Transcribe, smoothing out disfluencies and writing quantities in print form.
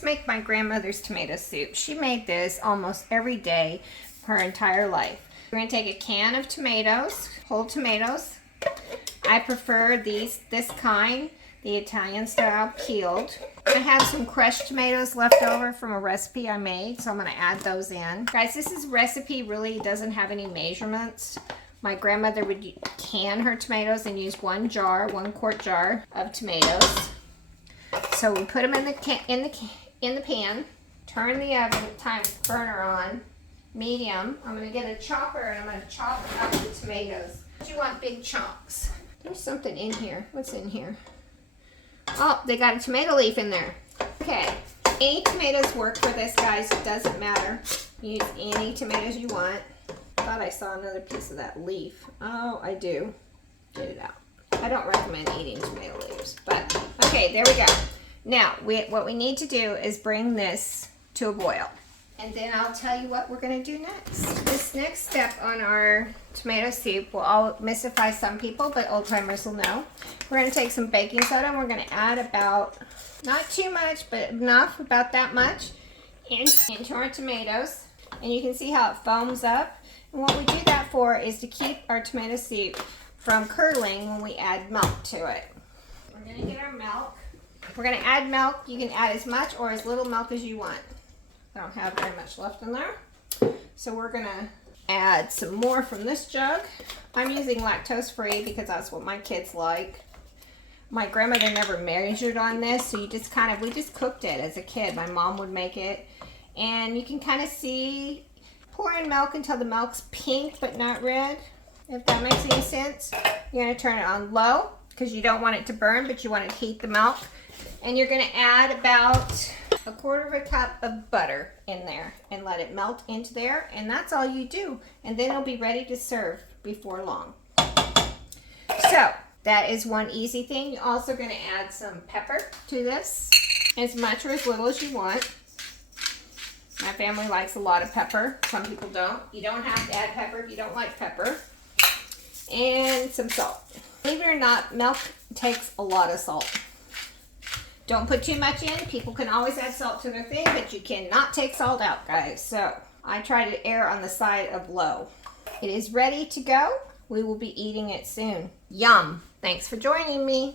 just make my grandmother's tomato soup. She made this almost every day her entire life. We're gonna take a can of tomatoes, whole tomatoes. I prefer this kind, the Italian style peeled. I have some crushed tomatoes left over from a recipe I made, so I'm gonna add those in. Guys, this recipe really doesn't have any measurements. My grandmother would can her tomatoes and use 1 quart jar of tomatoes. So we put them in the pan, turn the burner on, medium. I'm gonna get a chopper and I'm gonna chop up the tomatoes. You want big chunks. There's something in here. What's in here? Oh, they got a tomato leaf in there. Okay, any tomatoes work for this, guys. It doesn't matter. Use any tomatoes you want. I thought I saw another piece of that leaf. Oh, I do. Get it out. I don't recommend eating tomato leaves, but okay, there we go. Now, what we need to do is bring this to a boil. And then I'll tell you what we're going to do next. This next step on our tomato soup will all mystify some people, but old timers will know. We're going to take some baking soda and we're going to add about, not too much, but enough, about that much, into our tomatoes. And you can see how it foams up. And what we do that for is to keep our tomato soup from curdling when we add milk to it. We're going to get our milk. We're going to add milk. You can add as much or as little milk as you want. I don't have very much left in there. So we're going to add some more from this jug. I'm using lactose free because that's what my kids like. My grandmother never measured on this, so we just cooked it as a kid. My mom would make it. And you can kind of see, pour in milk until the milk's pink but not red, if that makes any sense. You're going to turn it on low because you don't want it to burn, but you want to heat the milk. And you're going to add about 1/4 cup of butter in there and let it melt into there, and that's all you do, and then it'll be ready to serve before long. So that is one easy thing. You're also going to add some pepper to this, as much or as little as you want. My family likes a lot of pepper. Some people don't. You don't have to add pepper if you don't like pepper. And some salt. Believe it or not, milk takes a lot of salt. Don't put too much in. People can always add salt to their thing, but you cannot take salt out, guys. So I try to err on the side of low. It is ready to go. We will be eating it soon. Yum. Thanks for joining me.